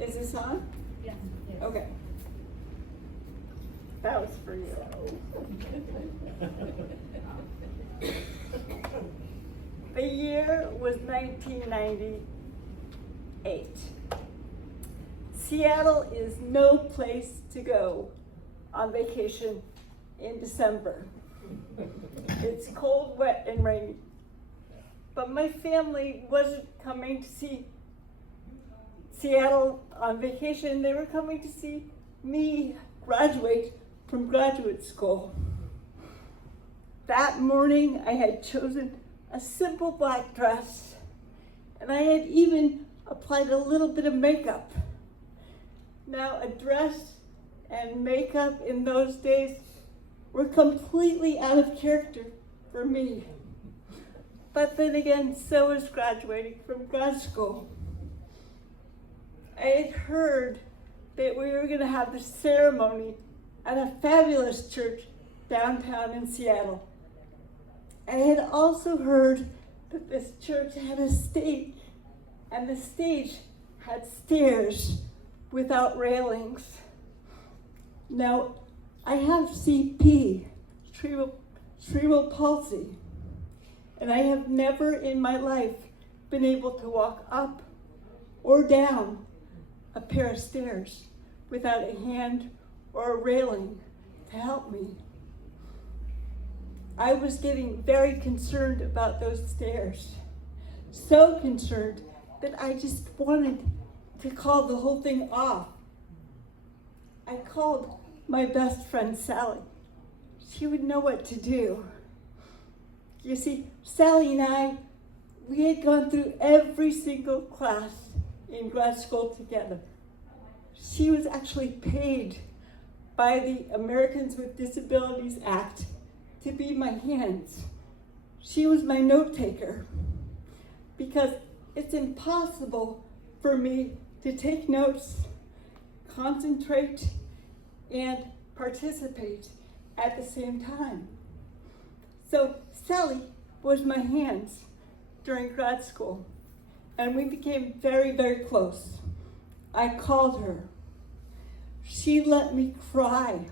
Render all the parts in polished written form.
Is this on? Yes. Okay. That was for you. The year was 1998. Seattle is no place to go on vacation in December. It's cold, wet, and rainy. But my family wasn't coming to see Seattle on vacation. They were coming to see me graduate from graduate school. That morning, I had chosen a simple black dress, and I had even applied a little bit of makeup. Now, a dress and makeup in those days were completely out of character for me. But then again, so was graduating from grad school. I had heard that we were going to have the ceremony at a fabulous church downtown in Seattle. I had also heard that this church had a stage, and the stage had stairs without railings. Now, I have CP, cerebral palsy, and I have never in my life been able to walk up or down a pair of stairs without a hand or a railing to help me. I was getting very concerned about those stairs. So concerned that I just wanted to call the whole thing off. I called my best friend Sally. She would know what to do. You see, Sally and we had gone through every single class in grad school together. She was actually paid by the Americans with Disabilities Act to be my hands. She was my note taker because it's impossible for me to take notes, concentrate, and participate at the same time. So Sally was my hands during grad school, and we became very, very close. I called her. She let me cry.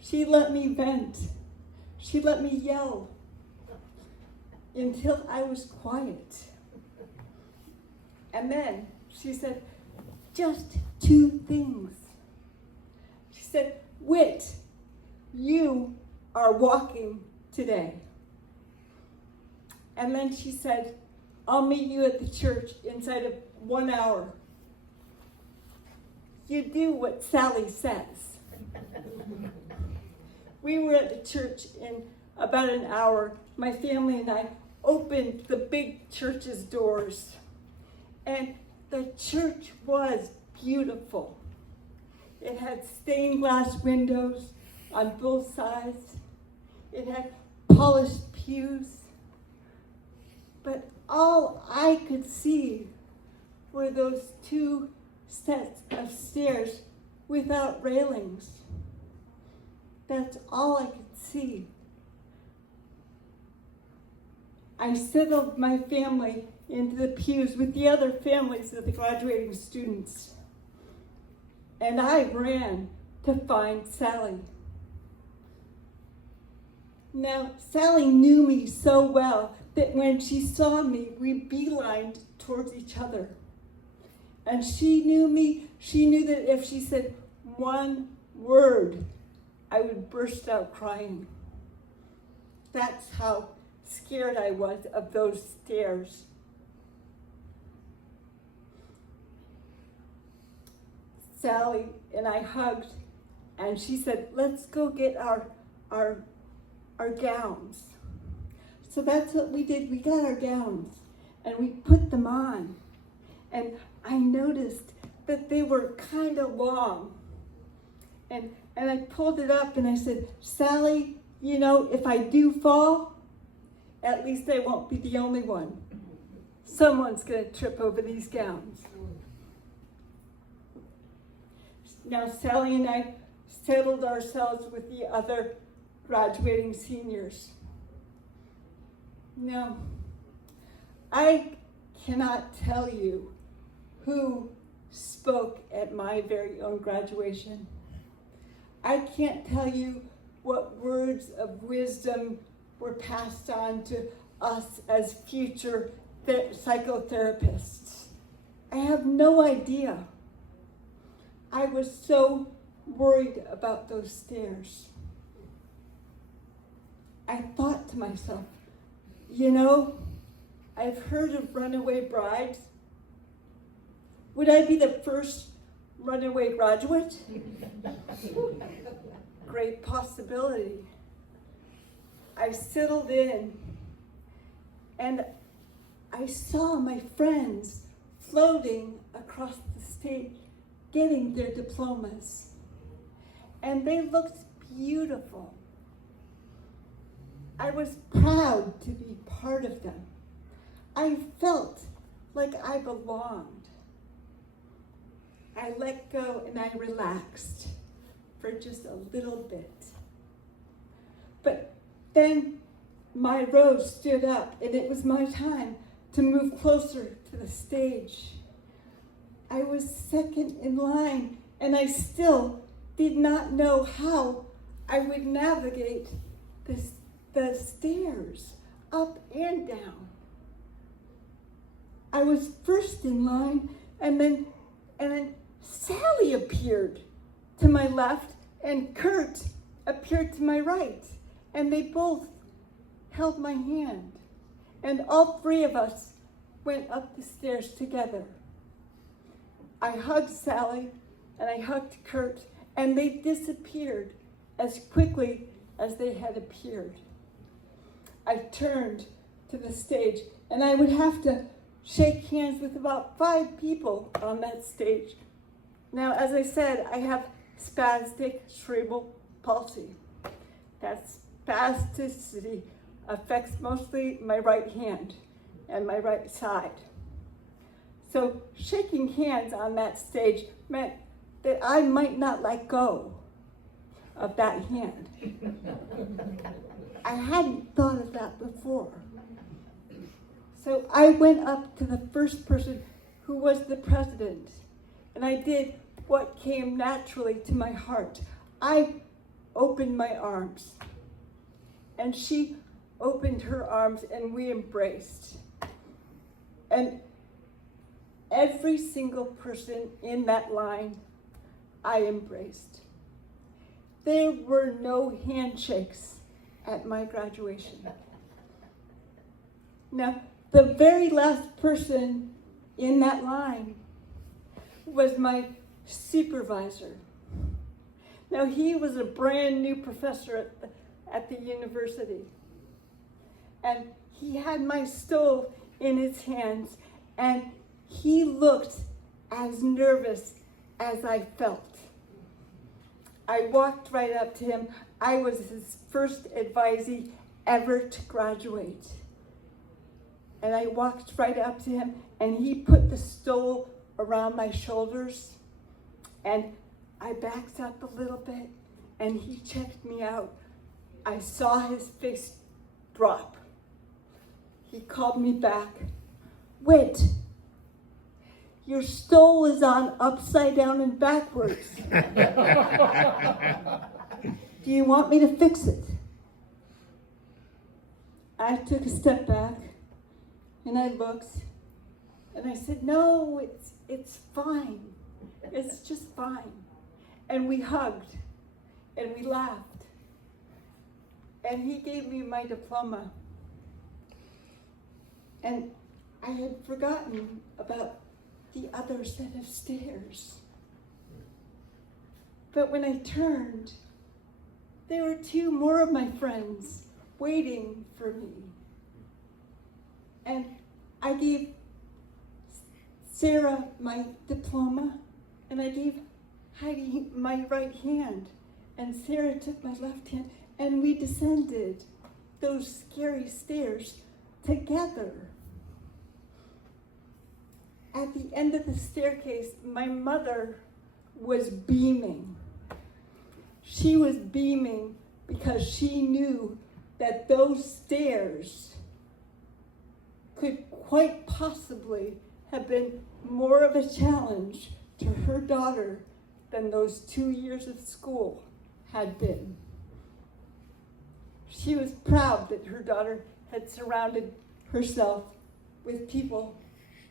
She let me vent. She let me yell until I was quiet. And then she said, just 2 things. She said, Witt, you are walking today. And then she said, I'll meet you at the church inside of 1 hour. You do what Sally says. We were at the church in about an hour. My family and I opened the big church's doors. And the church was beautiful. It had stained glass windows on both sides. It had polished pews. But all I could see were those 2 sets of stairs without railings. That's all I could see. I settled my family into the pews with the other families of the graduating students. And I ran to find Sally. Now, Sally knew me so well that when she saw me, we beelined towards each other. And she knew me. She knew that if she said 1 word, I would burst out crying. That's how scared I was of those stairs. Sally and I hugged, and she said, let's go get our gowns. So that's what we did. We got our gowns, and we put them on. And I noticed that they were kind of long. And I pulled it up and I said, Sally, you know, if I do fall, at least I won't be the only one. Someone's going to trip over these gowns. Now, Sally and I settled ourselves with the other graduating seniors. Now, I cannot tell you who spoke at my very own graduation. I can't tell you what words of wisdom were passed on to us as future psychotherapists. I have no idea. I was so worried about those stairs. I thought to myself, you know, I've heard of runaway brides. Would I be the first runaway graduate? Great possibility. I settled in and I saw my friends floating across the stage, getting their diplomas. And they looked beautiful. I was proud to be part of them. I felt like I belonged. I let go and I relaxed for just a little bit. But then my row stood up and it was my time to move closer to the stage. I was second in line and I still did not know how I would navigate the stairs up and down. I was first in line and then Sally appeared to my left and Kurt appeared to my right, and they both held my hand, and all three of us went up the stairs together. I hugged Sally and I hugged Kurt, and they disappeared as quickly as they had appeared. I turned to the stage and I would have to shake hands with about 5 people on that stage. Now, as I said, I have spastic cerebral palsy. That spasticity affects mostly my right hand and my right side. So shaking hands on that stage meant that I might not let go of that hand. I hadn't thought of that before. So I went up to the first person who was the president, and I did what came naturally to my heart. I opened my arms, and she opened her arms, and we embraced. And every single person in that line, I embraced. There were no handshakes at my graduation. Now, the very last person in that line was my supervisor. Now, he was a brand new professor at the university. And he had my stove in his hands, and he looked as nervous as I felt. I walked right up to him. I was his first advisee ever to graduate. And I walked right up to him, and he put the stole around my shoulders, and I backed up a little bit, and he checked me out. I saw his face drop. He called me back. Witt, your stole is on upside down and backwards. Do you want me to fix it? I took a step back and I looked and I said, no, it's fine. It's just fine. And we hugged and we laughed. And he gave me my diploma. And I had forgotten about the other set of stairs. But when I turned, there were 2 more of my friends waiting for me. And I gave Sarah my diploma, and I gave Heidi my right hand, and Sarah took my left hand, and we descended those scary stairs together. At the end of the staircase, my mother was beaming. She was beaming because she knew that those stairs could quite possibly have been more of a challenge to her daughter than those 2 years of school had been. She was proud that her daughter had surrounded herself with people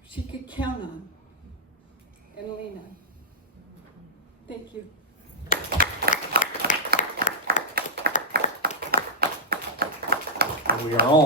she could count on and lean on. Thank you. We are all